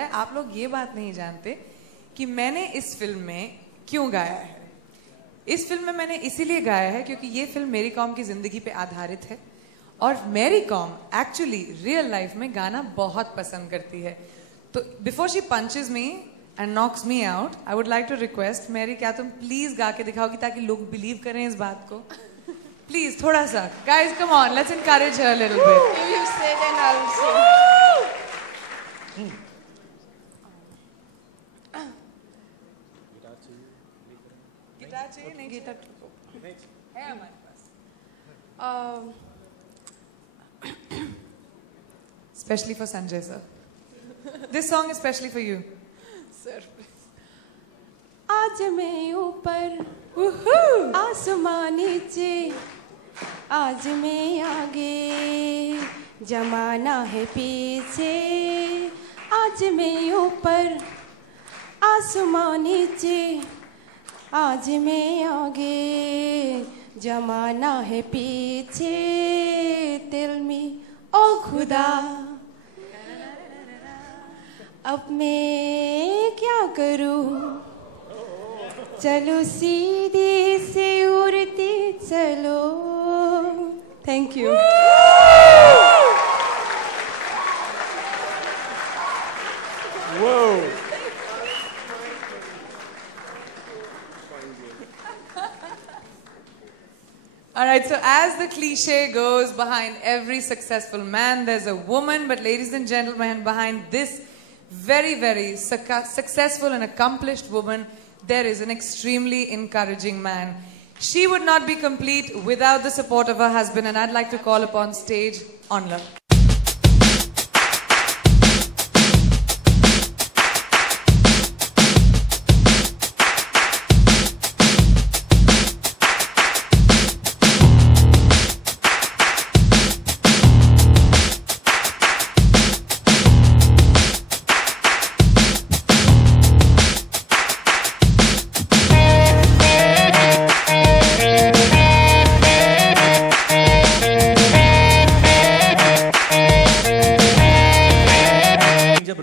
है, आप लोग ये बात नहीं जानते कि मैंने इस फिल्म में क्यों गाया है। इस फिल्म में मैंने इसीलिए गाया है क्योंकि ये फिल्म मेरी कॉम की जिंदगी पे आधारित है और मेरी कॉम एक्चुअली रियल लाइफ में गाना बहुत पसंद करती है। तो before she punches me and knocks me out, I would like to request, मेरी क्या तुम प्लीज गा के दिखाओगी ताकि लोग बिलीव करें इस बात को? प्लीज थोड़ा सा, guys come on, let's encourage her little bit. You say then I'll sing. Guitar चाहिए? नहीं, गिटार है हमारे पास। Especially for Sanjay sir. This song is especially for you. Sir, please. आज मैं ऊपर, आसमान नीचे, आज मैं आगे, जमाना है पीछे। आज मैं ऊपर, आसमान नीचे, आज मैं आगे, जमाना है पीछे। Tell me, ओ खुदा, अब मैं क्या करूं? चलो सीधी से उड़ती चलो। Thank you. Whoa. All right, so as the cliche goes, behind every successful man, there's a woman. But ladies and gentlemen, behind this very, very successful and accomplished woman, there is an extremely encouraging man. She would not be complete without the support of her husband, and I'd like to call upon stage Onla.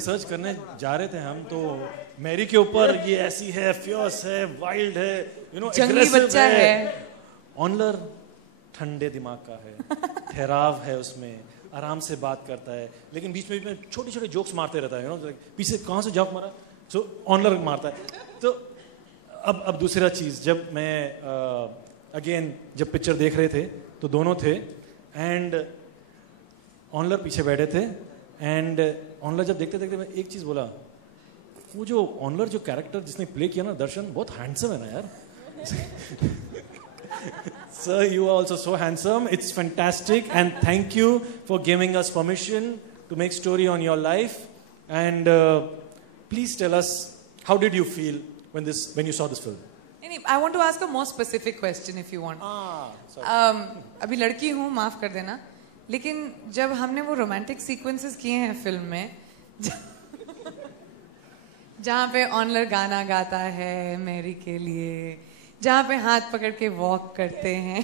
Research करने जा रहे थे हम, तो Mary के ऊपर ये ऐसी है, फियर्स है, वाइल्ड है, यू नो, जंगली बच्चा है। ऑनलर ठंडे दिमाग का है, ठहराव है उसमें, आराम से बात करता है, लेकिन बीच में छोटे छोटे जोक्स मारते रहता है, यू नो, पीछे कहाँ से जोक मारा, सो ऑनलर मारता है। तो अब दूसरा चीज, जब मैं अगेन जब पिक्चर देख रहे थे तो दोनों थे एंड ऑनलर पीछे बैठे थे एंड ऑनलर जब देखते देखते मैं एक चीज बोला, वो जो ऑनलर जो कैरेक्टर जिसने प्ले किया ना, दर्शन, बहुत हैंडसम है ना यार। Sir, you are also so handsome. It's fantastic, and thank you for giving us permission to make story on your life. And please tell us, how did you feel when you saw this film? I want to ask a more specific question if you want. Sorry. अभी लड़की हूँ, माफ कर देना, लेकिन जब हमने वो रोमांटिक सीक्वेंसेस किए हैं फिल्म में, जहाँ पे ऑनलर गाना गाता है मैरी के लिए, जहाँ पे हाथ पकड़ के वॉक करते हैं,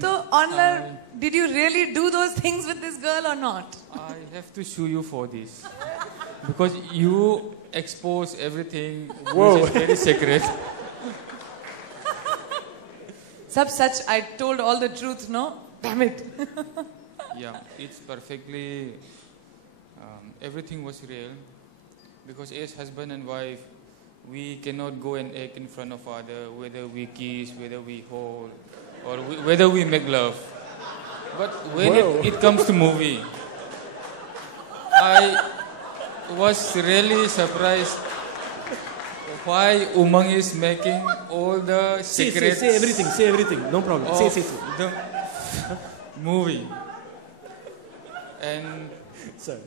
तो ऑनलर, did you really do those things with this girl or not? I have to sue you for this because you expose everything which is very secret. सब सच, I told all the truth, no? Damn it. Yeah, it's perfectly, everything was real because as husband and wife, we cannot go and act in front of other, whether we kiss, whether we hold, or whether we make love. But when it comes to movie, I was really surprised why Umang is making all the secrets. Say everything, no problem. Say. The movie. And Sir.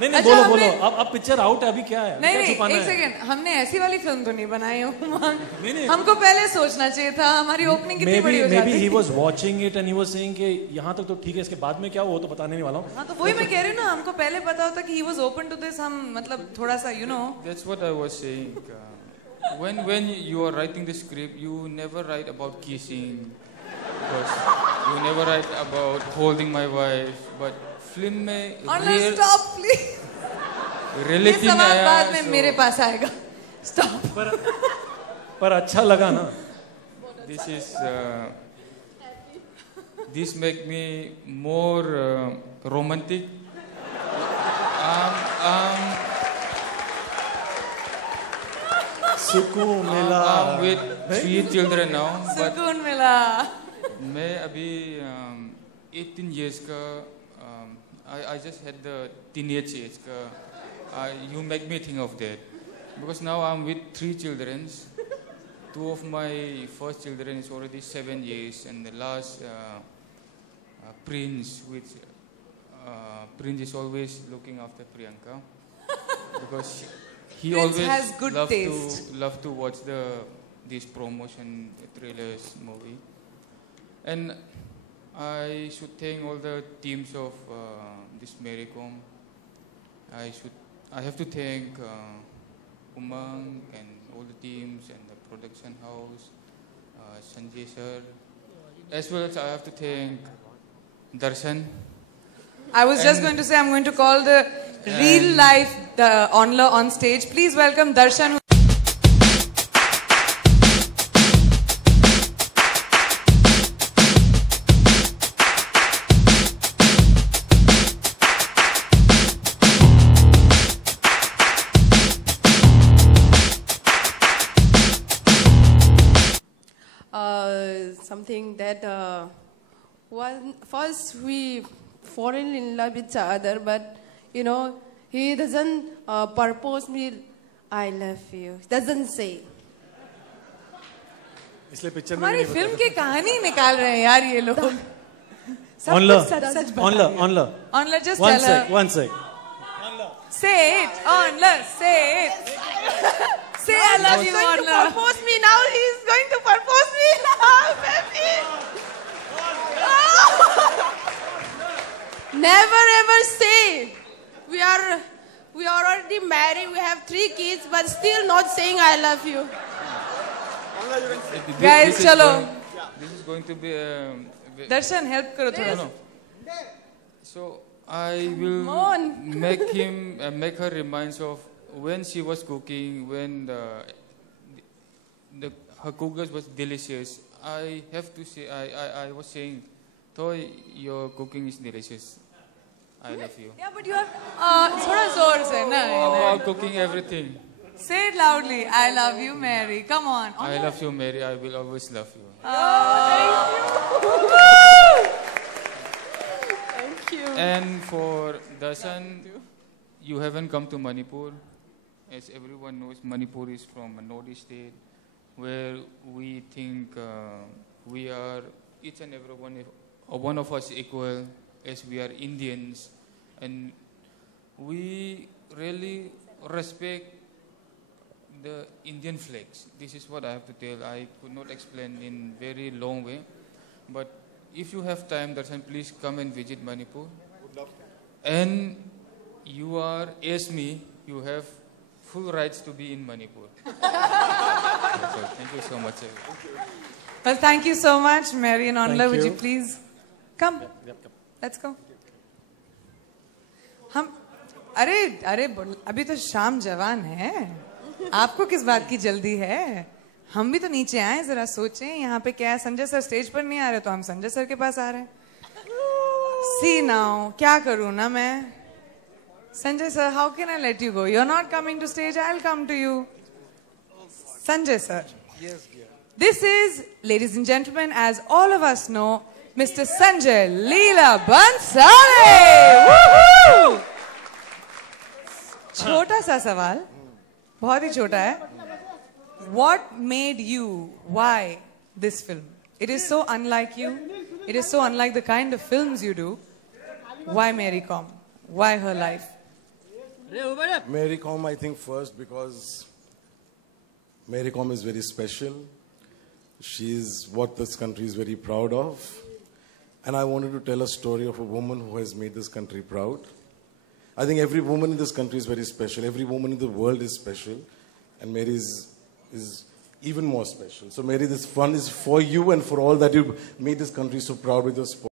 नहीं बोलो अब picture out है, अभी क्या है? नहीं एक second, हमने ऐसी वाली फिल्म तो नहीं बनाई नहीं, हमको पहले सोचना चाहिए था, हमारी ओपनिंग कितनी बड़ी हो जाती। Maybe he was watching it and he was saying कि यहाँ तक तो ठीक है, इसके बाद में क्या हो तो बताने नहीं वाला हूँ। हाँ, तो वही मैं कह रही हूँ ना, हमको पहले पता होता कि he was open to this, हम मतलब थोड़ा सा, you know। That's what I was saying. When you are writing the script, you never write about kissing because You never write about holding my wife, but film में honour stop please, ये reality में सवाल आया, बाद में so मेरे पास आएगा. Stop. पर अच्छा लगा ना. this is this make me more romantic. सुकून मिला. I'm with 3 children now, but सुकून मिला. मैं अभी 18 years का I just had the teenage age का you make me think of that because now I'm with 3 children. 2 of my first children is already 7 years and the last Prince, which Prince is always looking after Priyanka because he Prince always has good taste. love to watch this promotion trailers movie. And I should thank all the teams of this Maricom. I have to thank Umang and all the teams and the production house, Sanjay sir, as well as I have to thank Darshan. I was just going to say, I'm going to call the real life Onla on stage. Please welcome Darshan. Something that first we fall in love with each other, but you know, he doesn't propose me, I love you. Doesn't say. इसलिए picture में हमारी film की कहानी निकाल रहे हैं यार ये लोग. सब ऑनला कुछ सच सच ऑनला बताइए. Onla Onla, just one tell her. Sec one sec. Say it, Onla, say it. Say I love you, He's going to Onla. propose me now. He's going to propose me now, baby. Never ever say. We are already married. We have 3 kids, but still not saying I love you. Guys, chalo. This is going to be Darshan, help करो थोड़ा. no. So I will Mohan. make her reminds of when she was cooking, when her cookers was delicious. I have to say, I was saying, Toy, your cooking is delicious. I love you. Yeah, but you have थोड़ा जोर से ना. About cooking everything. Say it loudly. I love you, Mary. Come on. I love you, Mary. I will always love you. Thank you. And for Darshan, you haven't come to Manipur. As everyone knows, Manipur is from a northeast state where we think we are, each and every one of us equal as we are Indians. And we really respect the Indian flags. This is what I have to tell. I could not explain in very long way. But if you have time, Darshan, please come and visit Manipur. And you are, as me, you have full rights to be in Manipur. That's all. Thank you so much. Well, thank you so much, Mary and Onla. Thank Would you. you please come? Let's go. हम अरे अभी तो शाम जवान है. आपको किस बात की जल्दी है? हम भी तो नीचे आए, जरा सोचें यहाँ पे क्या है. संजय सर स्टेज पर नहीं आ रहे तो हम संजय सर के पास आ रहे हैं. See now, क्या करूँ ना मैं? Sanjay sir, how can I let you go? You're not coming to stage, I'll come to you. Sanjay sir. Yes, dear. This is, ladies and gentlemen, as all of us know, Mr. Sanjay Leela Bhansali. Woohoo! छोटा सा सवाल, बहुत ही छोटा है. What made you? Why this film? It is so unlike you. It is so unlike the kind of films you do. Why Mary Com? Why her life? Mary Com, I think first because Mary Com is very special. She is what this country is very proud of. And I wanted to tell a story of a woman who has made this country proud. I think every woman in this country is very special. Every woman in the world is special. And Mary is even more special. So Mary, this fun is for you and for all that you made this country so proud with your sport.